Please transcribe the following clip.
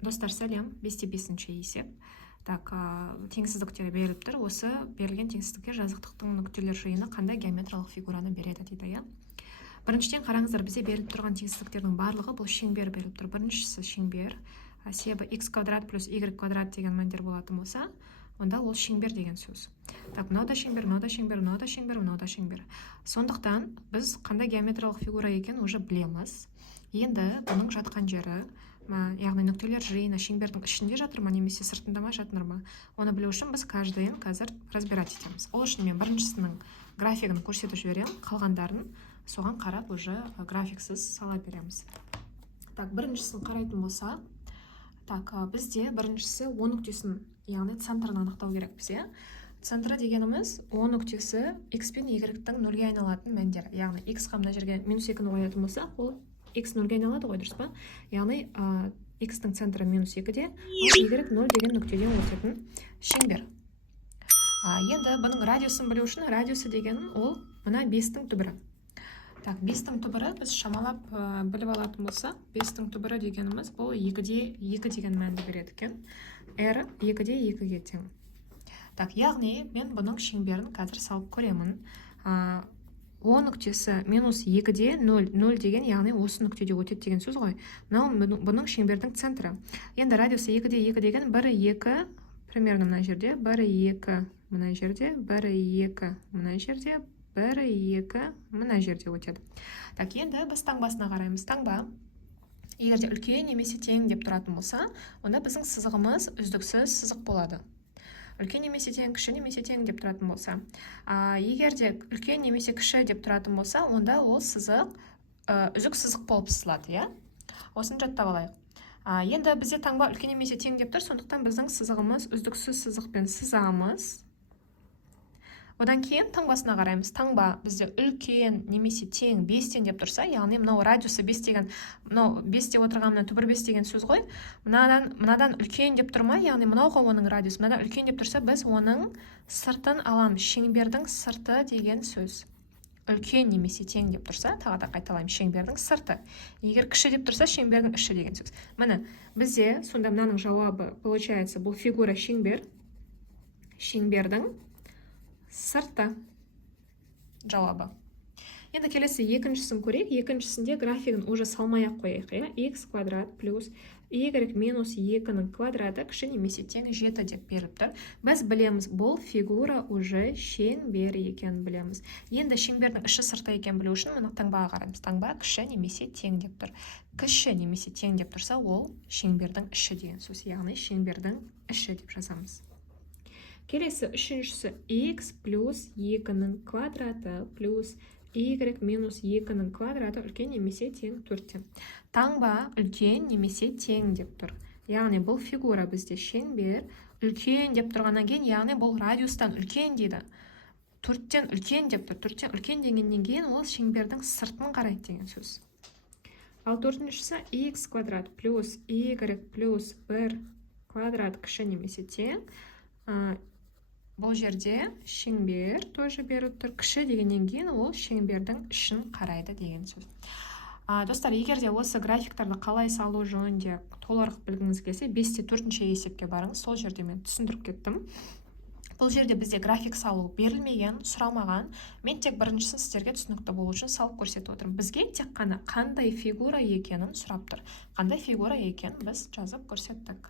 Достар сәлем, 5-5 есеп. Так, теңсіздіктері беріліп тұр. Осы берілген теңсіздікке жазықтықтың нүктелер жиыны қандай геометриялық фигураны береді дейді, иә? Біріншіден қараңыздар, бізде беріліп тұрған теңсіздіктердің барлығы бұл шеңбер беріліп тұр. Біріншісі шеңбер, себебі x квадрат плюс y квадрат деген мәндер болатын болса, онда ол шеңбер деген сөз. Так, мынау да шеңбер, мынау да шеңбер, мынау да шеңбер, мынау да шеңбер. Сондықтан біз қандай геометриялық фигура екенін уже білеміз. Енді бұның жатқан жері, яғни нүктелер жиыны шеңбердің ішінде жатыр ма, немесе сыртында ма, жатыр ма? Оны білу үшін біз каждайын қазір разбирать етеміз. Ол үшін мен біріншісінің графигін көрсетіп жіберемін, қалғандарын соған қарап уже графиксіз сала береміз. Так, біріншісін қарайтын болса, так, бізде біріншісі O нүктесін, яғни центрін анықтау керек бізге. Центрі дегеніміз O нүктесі x пен y-тің нөлге айналатын мәндер. Яғни x-қа мына жерге -2-ні қоятын болса, ол x нөлге айналады ғой, дұрыс па? Яғни x-тің центрі -2-де, ал y 0 деген нүктеден өтетін шеңбер. Енді бұның радиусын білу үшін, радиусы деген ол мына 5-тің түбірі. Так, 5-тің түбірі біз шамалап біліп алатын болса, 5-тің түбірі дегеніміз бұл 2-де 2 деген мәнді береді екен. R 2-де 2-ге тең. Так, яғни мен бұның шеңберін қазір салып көремін. O нүктесі -2-де 0 деген, яғни осы нүктеде өтеді деген сөз ғой. Бұның шеңбердің центрі. Енді радиусы 2-де 2 деген 1-2, примерно мына жерде, 1-2 мына жерде, 1-2 мына жерде, 1-2 мына жерде өтеді. Так, енді біз таңбасына қараймыз. Таңба, егерде үлкен немесе тең деп тұратын болса, онда біздің сызығымыз үздіксіз сызық болады. Үлкен немесе тең, кіші немесе тең деп тұратын болса. Егерде үлкен немесе кіші деп тұратын болса, онда ол сызық үзік сызық болып сызылады, иә? Осыны жаттап алайық. Енді бізде таңба үлкен немесе тең деп тұр, сондықтан біздің сызығымыз үздіксіз сызықпен сызамыз. Одан кейін таңбасына қараймыз. Таңба бізде үлкен немесе тең 5-тен деп тұрса, яғни мынау радиусы 5 деген, мынау 5-те отырғанына түбір 5 деген сөз ғой. Мынадан үлкен деп тұрма, яғни мынауға оның радиусы. Мынадан үлкен деп тұрса, біз оның сыртын аламыз. Шеңбердің сырты деген сөз. Үлкен немесе тең деп тұрса, тағы да қайталаймыз, шеңбердің сырты. Егер кіші деп тұрса, шеңбердің іші деген сөз. Міне, бізде сонда мынаның жауабы получается, бұл фигура шеңбер, шеңбердің сырты жауабы. Енді келесі екіншісін көрейік. Екіншісінде графигін уже салмай-ақ қояйық. X квадрат плюс y минус 2-ның квадраты кіші немесе тең 7 деп беріп тұр. Біз білеміз, бұл фигура уже шеңбер екен білеміз. Енді шеңбердің іші сырты екен білу үшін мұны таңбаға қараймыз. Таңба кіші немесе тең деп тұр. Кіші немесе тең деп тұрса, ол шеңбердің іші деген сөз. Яғни шеңбердің іші деп жазамыз. Келесі үшіншісі x плюс 2-ның квадраты плюс y минус 2-ның квадраты үлкен немесе тең 4-те. Таңба үлкен немесе тең деп тұр. Яғни бұл фигура бізде шеңбер үлкен деп тұрғаннан кейін, яғни бұл радиустан үлкен дейді. 4-тен үлкен деп тұр. 4-тен үлкен дегеннен кейін ол шеңбердің сыртын қарайды деген сөз. Ал төртіншісі x квадрат плюс y плюс 1 квадрат кіші немесе тең. Бұл жерде шеңбер тоже беріп тұр. Кіші дегеннен кейін ол шеңбердің ішін қарайды деген сөз. Достар, егерде осы графиктарды қалай салу жөнінде толығырақ білгіңіз келсе, 5-те 4-ші есепке барыңыз. Сол жерде мен түсіндіріп кеттім. Бұл жерде бізде график салу берілмеген, сұрамаған. Мен тек біріншісін сіздерге түсінікті болу үшін салып көрсетіп отырмын. Бізге тек қана қандай фигура екенін сұрап тұр. Қандай фигура екенін біз жазып көрсеттік.